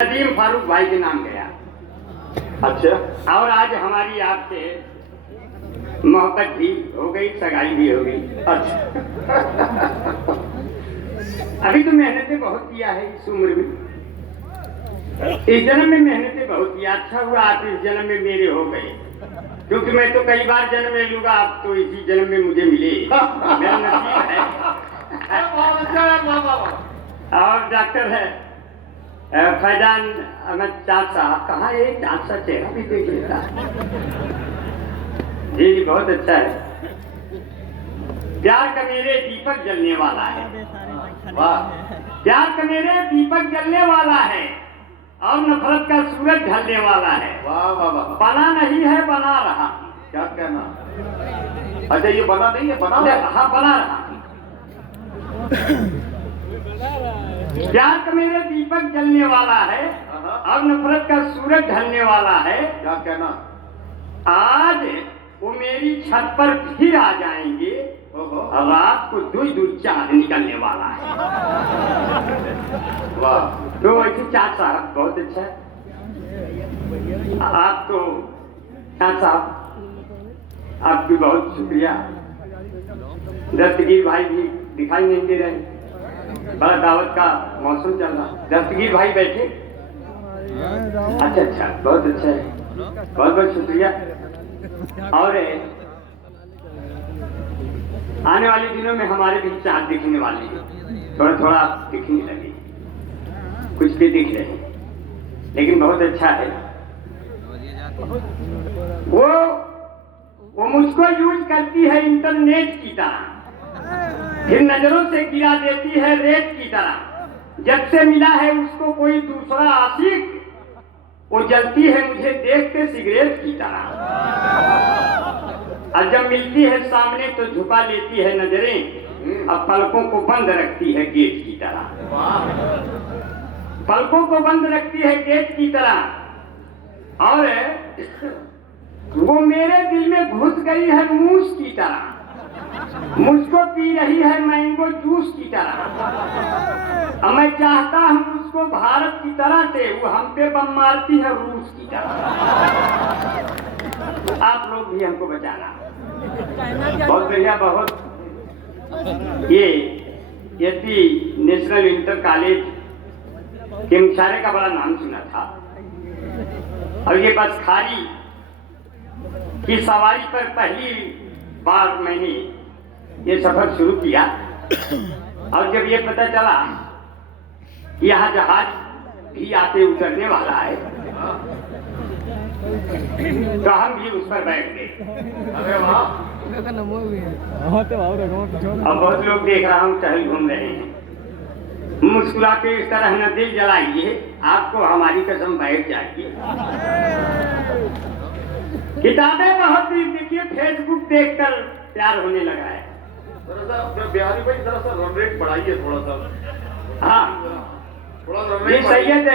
नदीम फारूक भाई के नाम गया। अच्छा। और आज हमारी आपसे मोहब्बत भी हो गई, सगाई भी हो गई। अच्छा। अभी तो मेहनतें बहुत किया है इस उम्र में, इस जन्म में मेहनतें बहुत किया। अच्छा हुआ आप इस जन्म में मेरे हो गए, क्योंकि मैं तो कई बार जन्म ले लूंगा, आप तो इसी जन्म में मुझे मिले। मेरा नसीब है। और डॉक्टर है फैजान अहमद चाँद साहब, कहाँ है चाँद सा चेहरा भी देख लेता। जी जी बहुत अच्छा है। प्यार का मेरे दीपक जलने वाला है। वाह। प्यार का मेरे दीपक जलने वाला है और नफरत का सूरज ढलने वाला है। वाह वाह वाह। बना नहीं है बना रहा। क्या कहना? अच्छा ये बना नहीं है, बना हाँ बना रहा। प्यार का मेरे दीपक जलने वाला है और नफरत का सूरज ढलने वाला है। क्या कहना? आज वो मेरी छत पर फिर आ जाएंगे और रात को दुई दुई चांद निकलने वाला है। वाह। तो ऐसे चाँद साहब बहुत अच्छा है। आप तो चाँद साहब आपकी बहुत शुक्रिया। दस्तगीर भाई भी दिखाई नहीं दे रहे, बड़ा दावत का मौसम चल रहा। दस्तगीर भाई बैठे। अच्छा अच्छा बहुत अच्छा है, बहुत बहुत शुक्रिया। और आने वाले दिनों में हमारे भी चाँद दिखने वाले हैं, थोड़ा थोड़ा दिखने लगे, कुछ भी दिख रहे हैं, लेकिन बहुत अच्छा है। वो मुझको यूज करती है इंटरनेट की तरह, फिर नजरों से गिरा देती है रेत की तरह। जब से मिला है उसको कोई दूसरा आशिक, वो जलती है मुझे देख के सिगरेट की तरह। और जब मिलती है सामने तो झुका लेती है नजरें, अब पलकों को बंद रखती है गेट की तरह। पलकों को बंद रखती है गेट की तरह। और वो मेरे दिल में घुस गई है मूस की तरह, मुझको पी रही है मैंगो जूस की तरह। अब मैं चाहता हूँ उसको भारत की तरह से, वो हम पे बम मारती है रूस की तरह। आप लोग भी हमको बचाना। बहुत बढ़िया। बहुत ये एसपी नेशनल इंटर कॉलेज के मुशायरे का बड़ा नाम सुना था, और ये बस खारी की सवारी पर पहली बार मैंने ये सफर शुरू किया। और जब ये पता चला कि यहाँ जहाज भी आते उतरने वाला है, तो हम भी उस पर बैठ गए। अरे वाह। अब बहुत लोग देख रहा हूँ टहल घूम रहे हैं, मुस्कुरा के इस तरह न दिल जलाइए, आपको हमारी कसम बैठ जाइए। किताबें बहुत देखिए, फेसबुक देखकर प्यार होने लगा है। बिहारी भाई जरा सा रन रेट बढ़ाइए थोड़ा सा। हाँ थोड़ा रन ये रेट। सैयद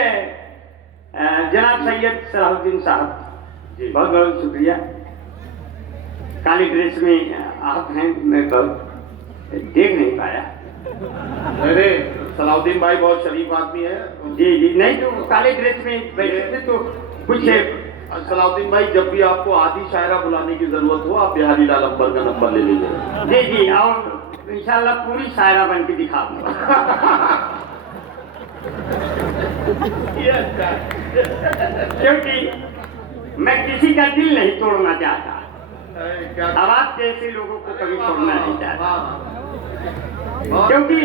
जनाब सैयद सलाहुद्दीन साहब, बहुत बहुत शुक्रिया। काली ड्रेस में आप हैं, मैं बहुत देख नहीं पाया। अरे सलाउद्दीन भाई बहुत शरीफ आदमी है। जी जी नहीं, तो काले ड्रेस में बैठे थे तो कुछ। सलाउद्दीन भाई जब भी आपको आदि शायरा बुलाने की जरूरत हो, आप बिहारी लाल अंबर का नंबर ले लीजिए। जी जी, और इंशाल्लाह पूरी शायरा बन के दिखाऊंगा। क्योंकि मैं किसी का दिल नहीं तोड़ना चाहता, अब आप जैसे लोगों को कभी तोड़ना नहीं चाहता। क्योंकि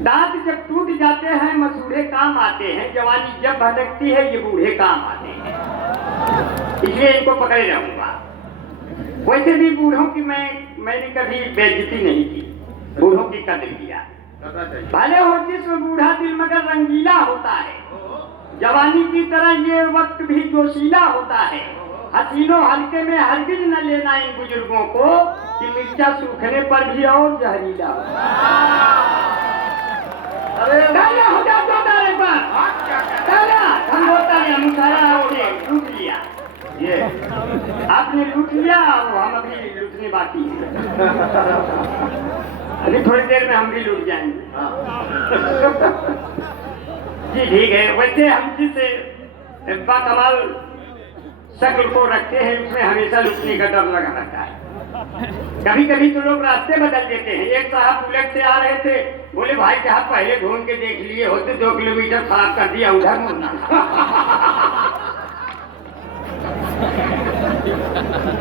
दांत जब टूट जाते हैं मसूड़े काम आते हैं, जवानी जब भटकती है ये बूढ़े काम आते हैं, इसलिए इनको पकड़े रहूंगा। वैसे भी बूढ़ों की मैंने कभी बेइज्जती नहीं की, बूढ़ों की कदर किया। भले हो जिसमें बूढ़ा दिल मगर रंगीला होता है, जवानी की तरह ये वक्त भी जोशीला होता है। हसीनों हल्के में हरगिज न लेना इन बुजुर्गों को, कि मिर्चा सूखने पर भी और जहरीला होता है। अरे हो जा दो तारे पर आपने लूट लिया, ये आपने लूट लिया, हम अभी लूटने बाकी है। अभी थोड़ी देर में हम भी लूट जाएंगे। जी ठीक है। वैसे हम जिस बाकमाल शक्ल को रखते हैं उसमें हमेशा लुटने का डर लगा रहता है। कभी कभी तो लोग रास्ते बदल देते हैं। एक साहब बुलेट से आ रहे थे, बोले भाई साहब पहले घूम के देख लिए होते, 2 किलोमीटर खराब कर दिया, उधर मुड़ना।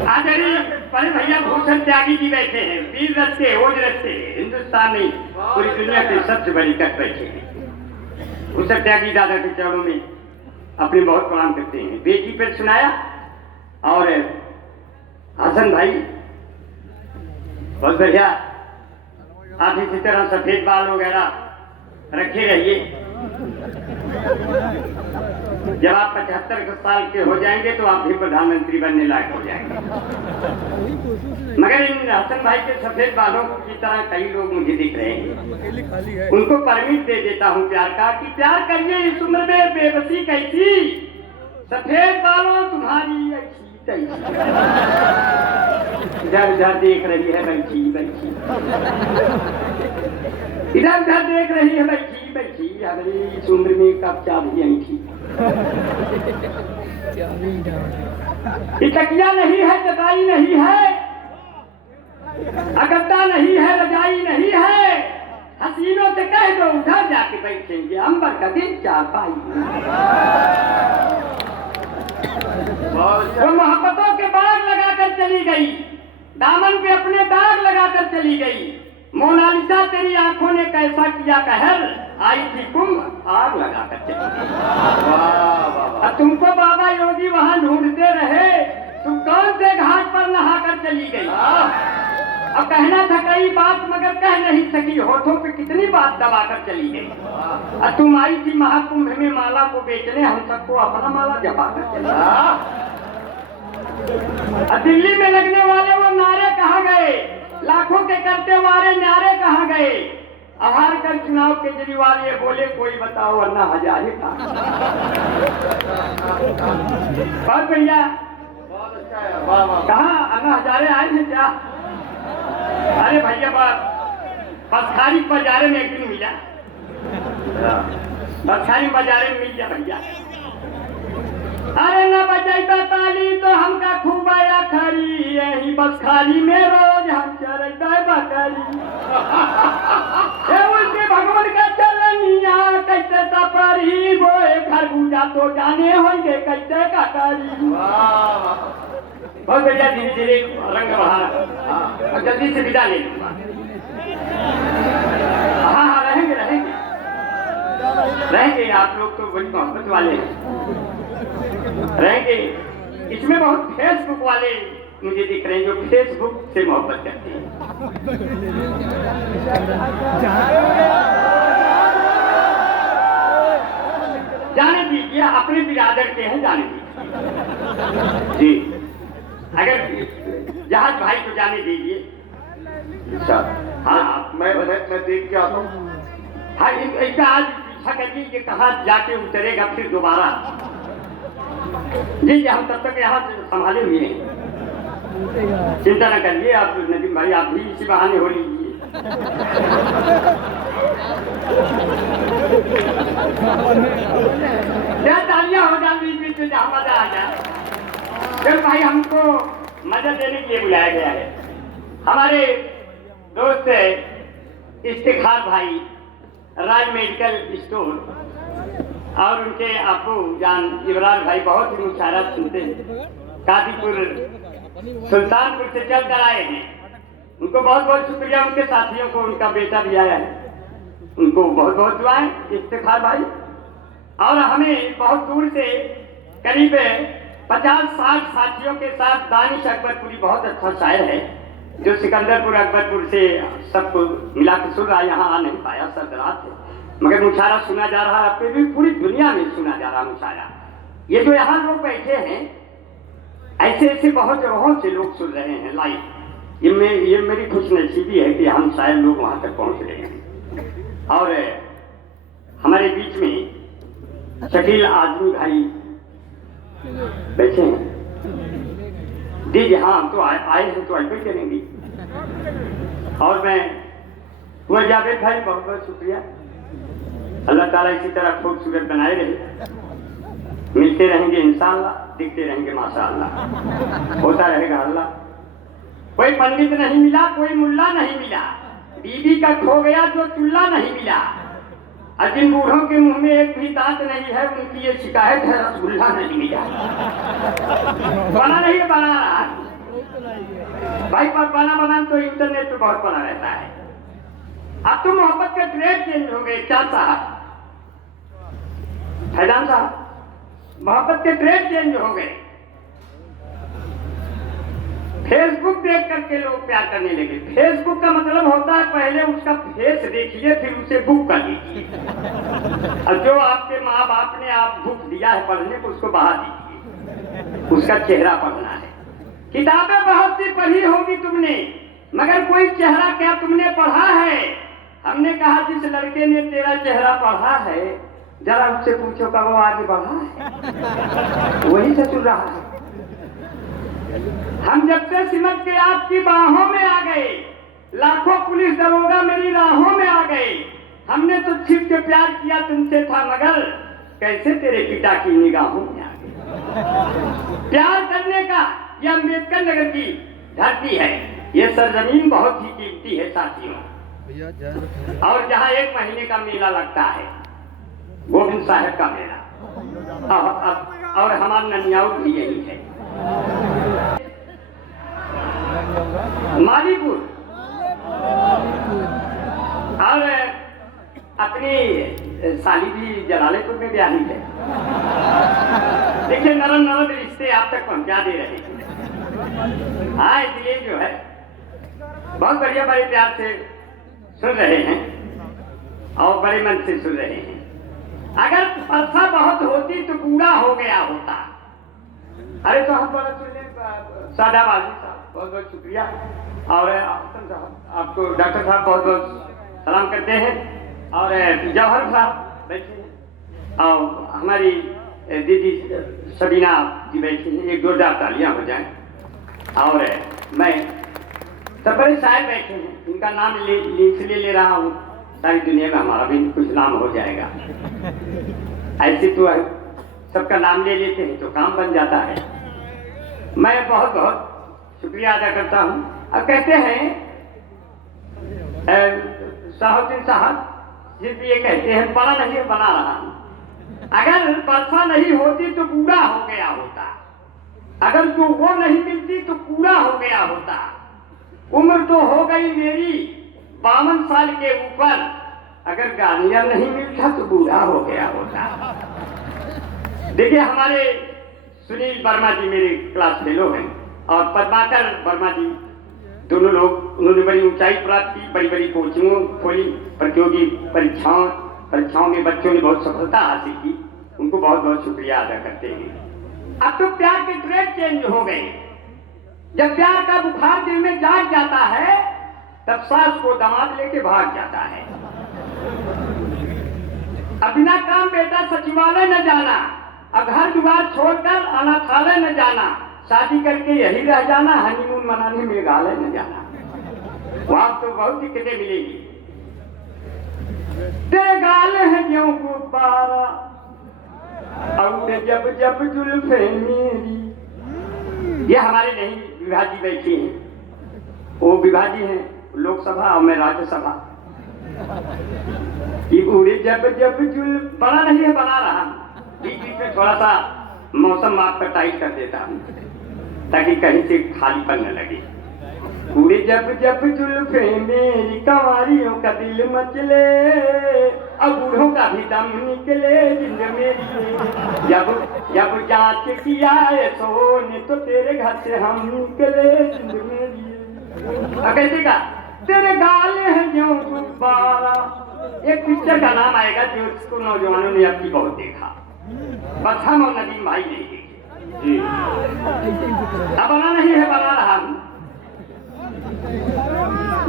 आदरणीय बड़े भैया भूषण त्यागी जी बैठे हैं, वीर रस्ते ओज रस्ते, हिंदुस्तान नहीं पूरी दुनिया के सबसे बड़ी कट बैठे हैं। भूषण त्यागी दादा के चरणों में अपने बहुत प्रणाम करते हैं। बेटी पर सुनाया और हसन भाई बहुत बढ़िया, आप इसी तरह सफेद बाल वगैरह रखे रहिए। जब आप 75 साल के हो जाएंगे तो आप भी प्रधानमंत्री बनने लायक हो जाएंगे। मगर इन हसन भाई के सफेद बालों की तरह कई लोग मुझे दिख रहे हैं, उनको परमिट दे देता हूँ प्यार का कि प्यार करिए इस उम्र में, बेबसी कैसी, सफेद बालों तुम्हारी ऐसी तैसी। इधर उधर देख रही है बैठी बैठी, इधर उधर देख रही है बैठी बैठी, हमारी इस उम्र में कब चाबी आई थी। तकिया नहीं है, चटाई नहीं है, अगत्ता नहीं है, रजाई नहीं है, हसीनों से कह दो उधर जाके बैठेंगे, अंबर का दिन चारपाई। वो मोहब्बतों के बाग लगाकर चली गई, दामन पे अपने दाग लगाकर चली गई। मोनालिसा तेरी आंखों ने कैसा किया कहर, आई थी तुम आग लगाकर चली गई। अब तुमको बाबा योगी वहां ढूंढते रहे, तुम कौन से घाट पर नहाकर चली गई। अब कहना था कई बात मगर कह नहीं सकी, होठों पे कितनी बात दबाकर चली गई। अब तुम आई थी महाकुंभ में माला को बेचने, हम सबको अपना माला जमाकर चली गई। दिल्ली में लगने वाले वो नारे कहाँ गए, लाखों के करते वाले नारे कहाँ गए। हार कर चुनाव केजरीवाल ये बोले कोई बताओ अन्ना हजारे का। बहुत बढ़िया, कहा अन्ना हजारे आए थे क्या। अरे भैया बसखारी बाजारे में एक दिन मिला, बसखारी बाजारे में मिल गया भैया। अरे न बजाइता ताली तो हमका खूब आया खरी, यही बसखारी में रोज हम चरता बकरी। उसके भगवान का चलनिया कैसे सपरी, वो खरबूजा तो जाने होंगे कैसे ककरी। बहुत बढ़िया, धीरे धीरे रंग बहा और जल्दी से विदा ले लूंगा। हाँ हाँ रहेंगे रहेंगे रहेंगे, आप लोग तो बड़ी मोहब्बत वाले हैं, रहेंगे। इसमें बहुत फेसबुक वाले मुझे दिख रहे हैं जो फेसबुक से मोहब्बत करते हैं। जाने दीजिए, अपने बिरादर के हैं, जाने दीजिए जी। अगर जहाज भाई को जाने दीजिए। अच्छा हाँ मैं देख के आता हूँ। हाँ इसका आज पीछा करिए कि कहाँ जाके उतरेगा फिर दोबारा। जी हम तब तक यहाँ संभाले हुए हैं, चिंता न करिए आप नदीम भाई, आप भी इसी बहाने हो लीजिए। क्या तालियां हो जाए बीच बीच में, जहाँ मजा आ जाए। फिर भाई हमको मदद देने के लिए बुलाया गया है। हमारे दोस्त इफ्तिखार भाई राज मेडिकल स्टोर और उनके आपू जान इब्रार भाई बहुत ही मुशायरा सुनते हैं, कादीपुर सुल्तानपुर से चल कर आए हैं। उनको बहुत बहुत शुक्रिया, उनके साथियों को, उनका बेटा भी आया है, उनको बहुत बहुत दुआएं इफ्तिखार भाई। और हमें बहुत दूर से करीब 50-60 साथियों के साथ दानिश अकबरपुरी बहुत अच्छा शायर है जो सिकंदरपुर अकबरपुर से सबको मिला के सुन रहा, यहाँ आ नहीं पाया सरदराज से, मगर मुशायरा सुना जा रहा है, अपने भी पूरी दुनिया में सुना जा रहा मुशायरा। ये जो यहाँ लोग बैठे हैं ऐसे ऐसे बहुत जगहों से लोग सुन रहे हैं लाइव। ये मेरी खुशनसीबी है कि हम शायद लोग वहाँ तक पहुँच रहे हैं। और हमारे बीच में शकील आजमी भाई बैठे हैं। दीजिए हाँ, हम तो आए हैं तो ऐसे करेंगे। और मैं कुंवर जावेद भाई बहुत बहुत शुक्रिया, अल्लाह ताला इसी तरह खूबसूरत बनाए रहे, मिलते रहेंगे इंशाअल्लाह, दिखते रहेंगे माशाअल्लाह, होता रहेगा अल्लाह। कोई पंडित नहीं मिला, कोई मुल्ला नहीं मिला, बीबी का खो गया जो चूल्हा नहीं मिला, और जिन बूढ़ों के मुंह में एक भी दांत नहीं है उनकी ये शिकायत है रसगुल्ला नहीं मिला। बना नहीं बना रहा भाई, पर बना तो इंटरनेट पे बहुत बना रहता है। अब तो मोहब्बत के ग्रेड चेंज हो गए। क्या साहब फैजान साहब, मोहब्बत के ग्रेड चेंज हो गए। फेसबुक देख करके लोग प्यार करने लगे। फेसबुक का मतलब होता है पहले उसका फेस देखिए फिर उसे बुक कर लीजिए, और जो आपके माँ बाप ने आप बुक दिया है पढ़ने को उसको बहा दीजिए, उसका चेहरा पढ़ना है। किताबें बहुत सी पढ़ी होगी तुमने, मगर कोई चेहरा क्या तुमने पढ़ा है? हमने कहा जिस लड़के ने तेरा चेहरा पढ़ा है जरा उससे पूछो का वो आगे बढ़ा है, वही से चल रहा है। हम जब से सिमट के आपकी बाहों में आ गए, लाखों पुलिस दरोगा मेरी राहों में आ गए। हमने तो छिप के प्यार किया तुमसे था, मगर कैसे तेरे पिता की निगाहों में आ गए। प्यार करने का यह अम्बेडकर नगर की धरती है, यह सरजमीन बहुत ही कीमती है साथियों। और जहाँ 1 महीने का मेला लगता है, गोविंद साहब का मेला, और हमारा ननियाऊ भी यही है। मालीपुर और अपनी साली भी जलालेपुर में ब्याही है। देखिए नरम नरम रिश्ते आप तक पहुंचा दे रहे हैं। हाँ, इसलिए जो है बहुत बढ़िया बड़े प्यार से सुन रहे हैं और बड़े मन से सुन रहे हैं। अगर वर्षा बहुत होती तो पूरा हो गया होता। अरे तो हम बड़ा सुनिए सादाबाजी साहब, बहुत बहुत शुक्रिया। और आपको डॉक्टर साहब बहुत बहुत सलाम करते हैं। और जौहर साहब बैठे हैं और हमारी दीदी सबीना जी बैठी हैं, एक जोरदार तालियां हो जाएं। और मैं सब बड़े शायर बैठे हैं, इनका नाम इसलिए ले रहा हूँ सारी दुनिया में हमारा भी कुछ नाम हो जाएगा। ऐसे तो सबका नाम ले लेते हैं तो काम बन जाता है। मैं बहुत बहुत शुक्रिया अदा करता हूँ। अब कहते हैं साहुद्दीन साहब सिर्फ ये कहते हैं बड़ा नहीं बना रहा हूँ। अगर वर्षा नहीं होती तो पूरा हो गया होता, अगर तो वो नहीं मिलती तो पूरा हो गया होता। उम्र तो हो गई मेरी 52 साल के ऊपर, अगर गालियां नहीं मिलता तो बूढ़ा हो गया होता। देखिए हमारे सुनील वर्मा जी मेरे क्लास फेलो हैं और पद्माकर वर्मा जी, दोनों लोग, उन्होंने बड़ी ऊंचाई प्राप्त की, बड़ी बड़ी कोचिंगों खोली, प्रतियोगी परीक्षाओं में बच्चों ने बहुत सफलता हासिल की। उनको बहुत बहुत शुक्रिया अदा करते हैं। अब तो प्यार के ग्रेड चेंज हो गए। जब प्यार का बुखार दिल में जाग जाता है तब सास को दामाद लेके भाग जाता है। अब बिना काम बेटा सचिवालय न जाना, अब घर दुआर छोड़कर अनाथालय न जाना, शादी करके यही रह जाना, हनीमून मनाने मेघालय न जाना। वहां तो बहुत दिक्कतें मिलेगी। तेरे गाल है ज्यों गुब्बारा और जब जब जुल्फे मेरी। ये हमारे नहीं विभा जी बैठी हैं, वो विभा जी हैं लोकसभा और मैं राज्यसभा। ये पूरे जब जब जुल्फ बना नहीं है, बना रहा बीच बीच में थोड़ा सा मौसम आपका टाइट कर देता हूँ ताकि कहीं से खालीपन न लगे। पूरे जब जब जुल्फे मेरी कंवारियों का दिल मचले, अब बूढ़ों का भी दम निकले जिंद मेरी। जब जब जांच किया सोने तो तेरे घर से हम निकले जिंद मेरी। कैसे का तेरे गाल है जो गुब्बारा। एक पिक्चर का नाम आएगा जो उसको नौजवानों ने अब की बहुत देखा, बस हम और नदीम भाई नहीं देखे जी। अब बना नहीं है, बना रहा हूँ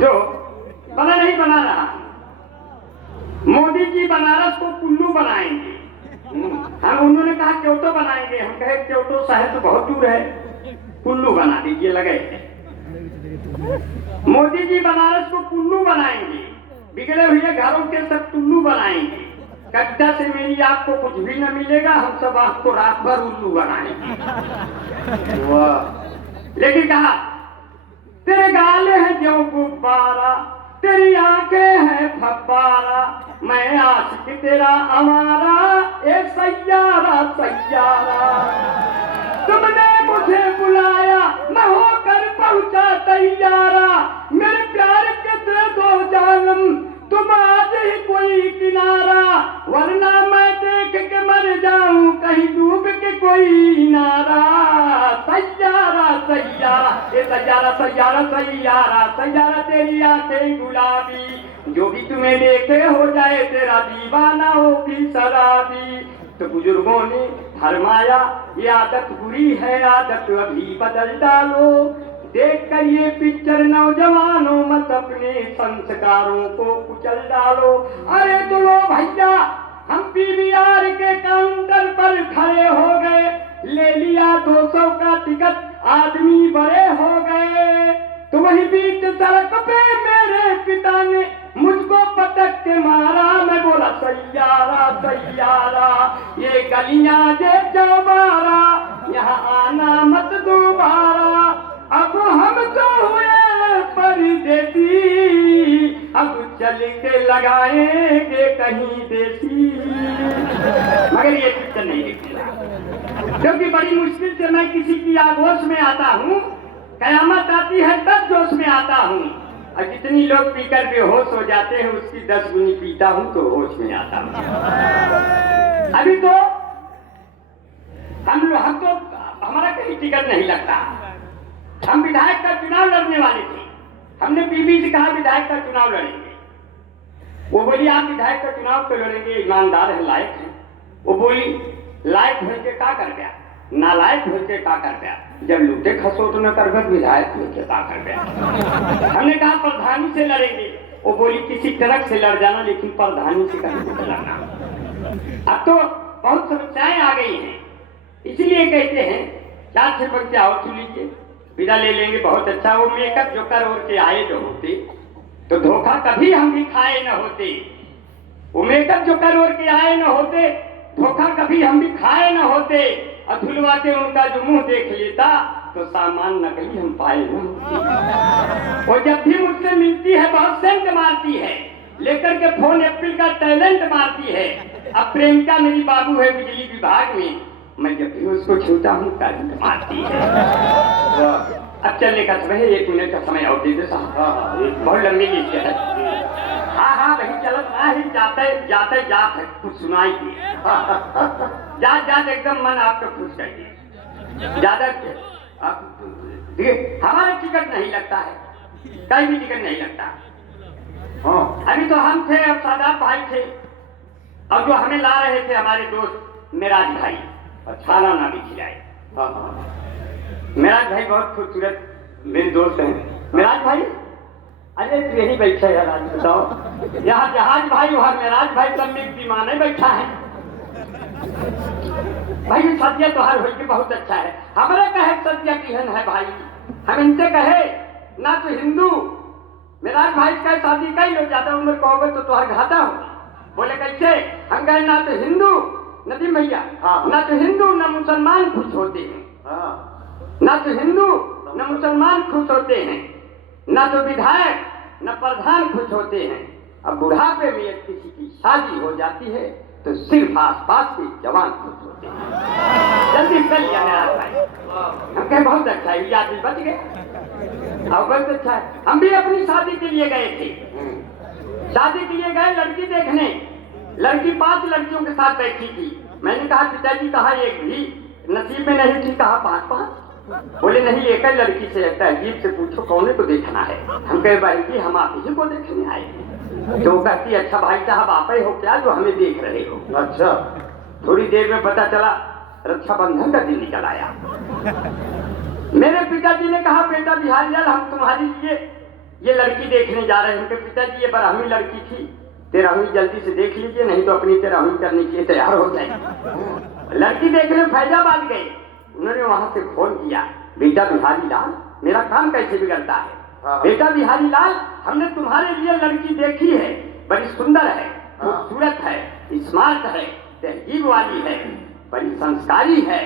जो बना नहीं बना रहा। मोदी जी बनारस को कुल्लू बनाएंगे, हम उन्होंने कहा क्योटो बनाएंगे, हम कहे क्योटो शहर तो बहुत दूर है, कुल्लू बना दीजिए लगे। मोदी जी बनारस को कुल्लू बनाएंगे, बिगड़े हुए घरों के सब कुल्लू बनाएंगे। कविता से मेरी आपको कुछ भी न मिलेगा, हम सब आपको रात भर उल्लू बनाएंगे। वाह। लेकिन कहा तेरे गाले हैं जो गुब्बारा, तेरी आंखें हैं फब्बारा, मैं आशिक तेरा अमारा, ए सैयारा सैयारा। तुमने मुझे बुलाया, मैं होकर पहुंचा तैयारा, मेरे प्यार के दे दो जानम, तुम आज ही कोई किनारा, वरना मैं देख के मर जाऊं कहीं डूब के कोई नारा। सैयारा सैयारा, ये सैयारा सैयारा सैयारा सैयारा, तेरी आंखें गुलाबी, जो भी तुम्हें देखे हो जाए तेरा दीवाना होगी शराबी। तो बुजुर्गों ने फरमाया ये आदत बुरी है, आदत अभी बदल डालो। देख कर ये पिक्चर नौजवानों मत अपने संस्कारों को कुचल डालो। अरे तो लो भैया, हम पीवीआर के काउंटर पर खड़े हो गए, ले लिया 200 का टिकट, आदमी बड़े हो गए। तो वही बीच सड़क पे मेरे पिता ने मुझको पटक के मारा, मैं बोला सैयारा सैयारा, ये गलियां जे चौबारा, यहाँ आना मत दोबारा। अब हम तो हुए परदेसी, अब चल के लगाएंगे कहीं देसी। मगर ये पिक्चर नहीं देखूंगा, क्योंकि बड़ी मुश्किल से मैं किसी की आगोश में आता हूँ, कयामत आती है तब जोश में आता हूँ। और जितनी लोग पीकर बेहोश हो जाते हैं उसकी 10 गुनी पीता हूँ तो होश में आता हूँ। अभी तो हम तो हमारा कहीं टिकट नहीं लगता। हम विधायक का चुनाव लड़ने वाले थे, हमने बीबी से कहा विधायक का चुनाव लड़ेंगे। वो बोली आप विधायक का चुनाव क्यों लड़ेंगे, ईमानदार है, लायक है। वो बोली लायक हो के का कर गया, नालायक हो के का कर गया, जब लूटे खसो तो न कर विधायक हो के का कर गया। हमने कहा प्रधानी से लड़ेंगे। वो बोली किसी ट्रक से लड़ जाना, लेकिन प्रधानी से कहीं नहीं लड़ना। अब तो बहुत समस्याएं आ गई हैं, इसलिए कहते हैं 4-6 बच्चे आओ चुन लीजिए, विदा ले लेंगे, बहुत अच्छा। वो मेकअप जो कर और के आए जो होते तो धोखा कभी हम भी खाए न होते। वो मेकअप जो कर और के आए न होते, धोखा कभी हम भी खाए न होते। अधुलवा के उनका जो मुंह देख लेता तो सामान नकली हम पाए न होते। वो जब भी मुझसे मिलती है बहुत सेंट मारती है, लेकर के फोन एप्पल का टैलेंट मारती है। अब प्रेमिका मेरी बाबू है बिजली विभाग में, मैं जब भी उसको छूता हूँ करंट मारती है। अब चलने का समय है, 1 मिनट का समय और दे दे साहब, बहुत लंबी लिस्ट है। हाँ वही चलत ना ही, जाते जाते जात है कुछ सुनाई दिए, जात जात एकदम मन आपको खुश कर दिए। ज्यादा हमारा टिकट नहीं लगता है, कहीं भी टिकट नहीं लगता। अभी तो हम थे, अब सादाब भाई थे, अब जो हमें ला रहे थे हमारे दोस्त मेराज भाई, खाना ना भी खिलाए। मेराज भाई बहुत खूबसूरत मेरे दोस्त हैं। मेराज भाई, अरे यही बैठा है राज, बताओ यहाँ जहाज भाई वहाँ मेराज भाई, सब में विमाने बैठा है। भाई सद्या तोहार हो के बहुत अच्छा है, हमारे कहे सद्या किहन है भाई, हम इनसे कहे ना तो हिंदू। मेराज भाई का शादी कई लोग ज्यादा उम्र कहोगे तो तुहार घाटा हो। बोले कैसे, हम कहे ना तो हिंदू नदी मैया, ना तो हिंदू ना मुसलमान खुश होते हैं, ना तो हिंदू न मुसलमान खुश होते हैं, ना तो विधायक न प्रधान खुश होते हैं। अब बुढ़ापे में किसी की शादी हो जाती है तो सिर्फ आसपास के जवान खुश होते हैं। जल्दी चल गया मेरा भाई, हम कहे बहुत अच्छा है, ये आदमी बच गए, और बहुत अच्छा है। हम भी अपनी शादी के लिए गए थे, शादी के लिए गए लड़की देखने, लड़की 5 लड़कियों के साथ बैठी थी। मैंने कहा पिताजी कहा एक भी नसीब में नहीं थी, कहा 5-5। बोले नहीं एक ही लड़की से, एक अजीब से पूछो कौन को देखना है। हम कहे भाई जी हम आप ही को देखने आए हैं। तो कहती अच्छा भाई साहब आप ही हो क्या जो हमें देख रहे हो। अच्छा, थोड़ी देर में पता चला रक्षाबंधन का दिन निकल आया। मेरे पिताजी ने कहा बेटा बिहारी लाल हम तुम्हारे लिए ये लड़की देखने जा रहे हैं। उनके पिताजी ये 12वीं लड़की थी, 13वीं जल्दी से देख लीजिए नहीं तो अपनी 13वीं करने के लिए तैयार हो जाएगी। लड़की देखने फैजाबाद गए, उन्होंने वहां से फोन किया बेटा बिहारी लाल मेरा काम कैसे बिगड़ता है। बेटा बिहारी लाल हमने तुम्हारे लिए लड़की देखी है, बड़ी सुंदर है, खूबसूरत है, स्मार्ट है, तहजीब वाली है, बड़ी संस्कारी है,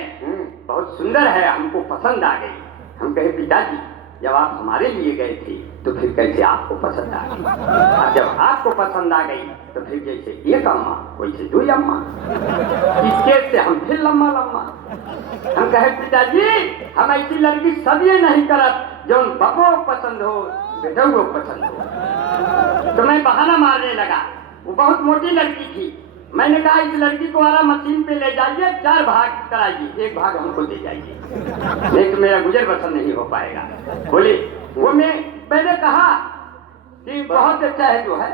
बहुत सुंदर है, हमको पसंद आ गई। हम कहे पिताजी जब आप हमारे लिए गए थे तो फिर कैसे आपको पसंद आ गई, और जब आपको पसंद आ गई तो फिर जैसे एक अम्मा वैसे दो अम्मा, इसके से हम फिर लम्मा लम्मा। हम कहे पिताजी हम ऐसी लड़की सभी नहीं करत जो बपो पसंद हो बेटो को पसंद हो। तो मैं बहाना मारने लगा, वो बहुत मोटी लड़की थी। मैंने कहा इस लड़की को आरा मशीन पे ले जाइए, 4 भाग कराइए, 1 भाग हमको दे जाइए, नहीं तो मेरा गुजर बसर नहीं हो पाएगा। बोले वो मैंने कहा कि बहुत अच्छा है जो है,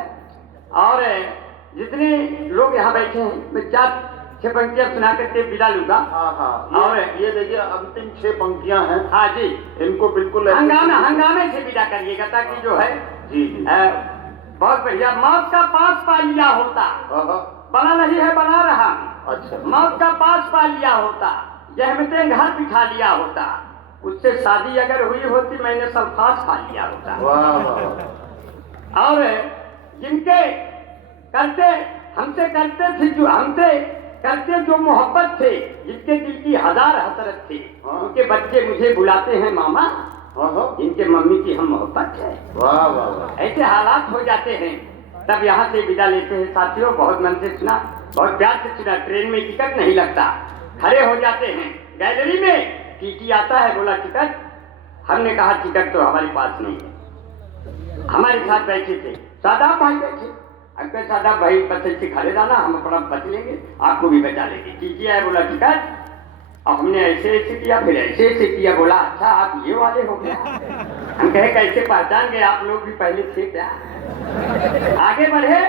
और जितने लोग यहाँ बैठे हैं मैं 4-6 पंक्तियां सुना करके विदा लूंगा। हाँ और ये देखिए अंतिम 6 पंक्तियां हैं। हाँ जी, इनको बिल्कुल हंगामे से विदा करिएगा ताकि जो है जी बहुत बढ़िया। मौत का पास पा लिया होता, बना नहीं है बना रहा। अच्छा। मौत का पास पा लिया होता, जहमते घर बिठा लिया होता, उससे शादी अगर हुई होती मैंने सल्फास खा लिया होता। वाह वाह। और जिनके करते हमसे करते थे जो हमसे करते जो मोहब्बत थे, जिनके दिल की 1000 हसरत थी, उनके बच्चे मुझे बुलाते हैं मामा, इनके मम्मी की हम मोहब्बत है। वाह वाह। ऐसे हालात हो जाते हैं, तब यहाँ से विदा लेते हैं। साथियों बहुत मन से सुना, बहुत प्यार से सुना। ट्रेन में टिकट नहीं लगता, खड़े हो जाते हैं गैलरी में, टीटी आता है, बोला टिकट। हमने कहा टिकट तो हमारे पास नहीं है। हमारे साथ बैठे थे सादाब भाई बैठे, अगर सादाब भाई बच्चे से खड़े रहना, हम अपना बच लेंगे, आपको भी बचा लेंगे। टीटी आया, बोला टिकट। और हमने ऐसे ऐसे किया, फिर ऐसे ऐसे किया, बोला अच्छा आप ये वाले हो गया। हम कहे कैसे पहचान गए, आप लोग भी पहले थे क्या? आगे बढ़े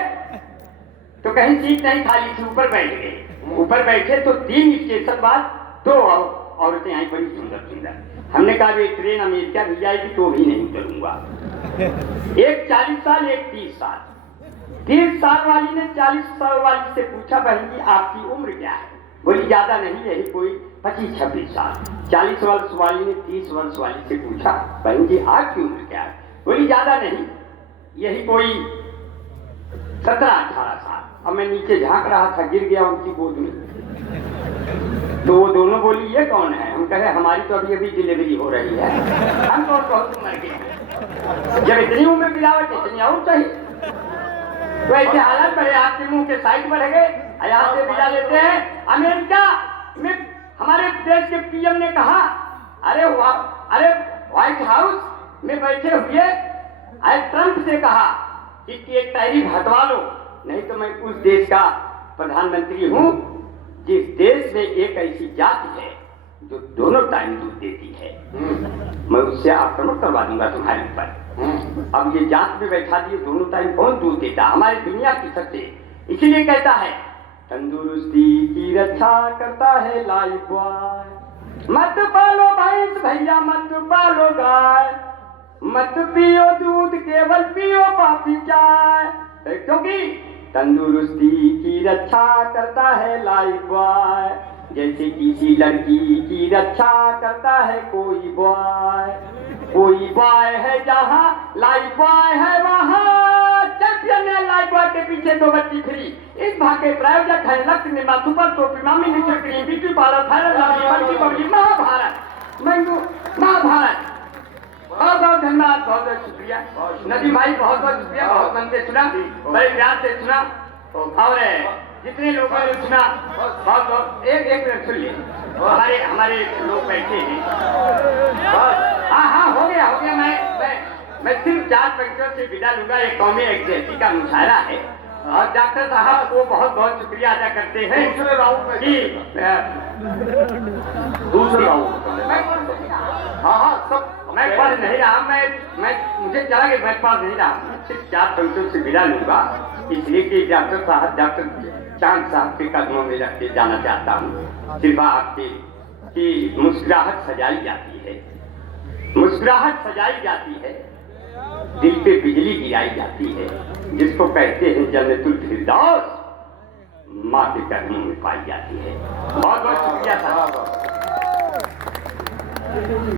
तो कहीं सीट नहीं खाली थी, ऊपर बैठ गए। ऊपर बैठे तो 3 स्टेशन बाद 2 औरतें आई, बड़ी सुंदर सुंदर। हमने कहा ये ट्रेन अमेरिका भी जाएगी तो भी नहीं उतरूंगा। एक 40 साल, एक 30 साल। 30 साल वाली ने 40 साल वाली से पूछा बहन जी आपकी उम्र क्या है? बोली ज्यादा नहीं, यही कोई 25-26 साल। 40 वर्ष वाली ने 30 वर्ष वाली से पूछा बहन जी आपकी उम्र क्या है? बोली ज्यादा नहीं, यही कोई 17-18 साल। अब मैं नीचे झांक रहा था, गिर गया उनकी गोद में। तो वो दोनों बोली ये कौन है? हम कहे हमारी तो अभी अभी डिलीवरी हो रही है, हम तो बहुत उम्र के हैं, जब इतनी उम्र गिरावट इतनी और चाहिए। तो ऐसे हालत बढ़े, आपके मुंह के साइड बढ़ गए। यहाँ से विदा लेते हैं। अमेरिका में हमारे देश के पीएम ने कहा अरे व्हाइट हाउस में बैठे हुए ट्रंप से कहा कि एक टैरिफ हटवा लो, नहीं तो मैं उस देश का प्रधानमंत्री हूँ जिस देश में एक ऐसी जाति है जो दोनों टाइम दूध देती है, मैं उससे आक्रमण करवा दूंगा तुम्हारे ऊपर। अब ये जात में बैठा दिए, दोनों टाइम कौन दूध देता हमारी दुनिया की सबसे। इसलिए कहता है तंदुरुस्ती की रक्षा करता है लाइफ बॉय। मत पालो भैंस भैया मत पालो गाय, मत पियो दूध केवल पियो पापी चाय, क्योंकि तंदुरुस्ती की रक्षा करता है लाइफ बॉय, जैसे किसी लड़की की रक्षा करता है कोई बॉय। कोई बॉय है जहाँ लाइफ बॉय है वहाँ, चैंपियन है लाइफ बॉय के पीछे 2 बच्ची फ्री। इस भाग के प्रायोजक है लक्ष्य निर्मा सुपर टोपी मामी mister cream beauty parlour thyroid Mahabharat मंगू महाभारत। बहुत बहुत धन्यवाद, बहुत बहुत शुक्रिया नदीम भाई, बहुत बहुत शुक्रिया। बहुत मन से सुना, बड़े प्यार से सुना, और जितने लोगों ने सुना बहुत बहुत। एक मिनट सुन लिए, हमारे लोग बैठे हैं। हाँ हो गया मैं सिर्फ 4 पंक्तियों से विदा लूंगा। एक कौमी एग्जैक्टी का मुशायरा है, और डॉक्टर साहब को बहुत बहुत शुक्रिया अदा करते हैं दूसरे राउंड में कि दूसरे राउंड। हाँ सब मैं पढ़ नहीं रहा, मैं मुझे चला कि मैं पढ़ नहीं रहा, सिर्फ 4 पंक्तियों से विदा लूंगा, इसलिए कि डॉक्टर चांद साहब के कदमों में रख के जाना चाहता हूँ। सिर्फ आपकी कि मुस्कुराहट सजाई जाती है, मुस्कुराहट सजाई जाती है, दिल पे बिजली गिराई जाती है, जिसको कहते हैं जन्नतुल फिरदौस, माँ के कदमों में पाई जाती है। बहुत बहुत शुक्रिया साहब।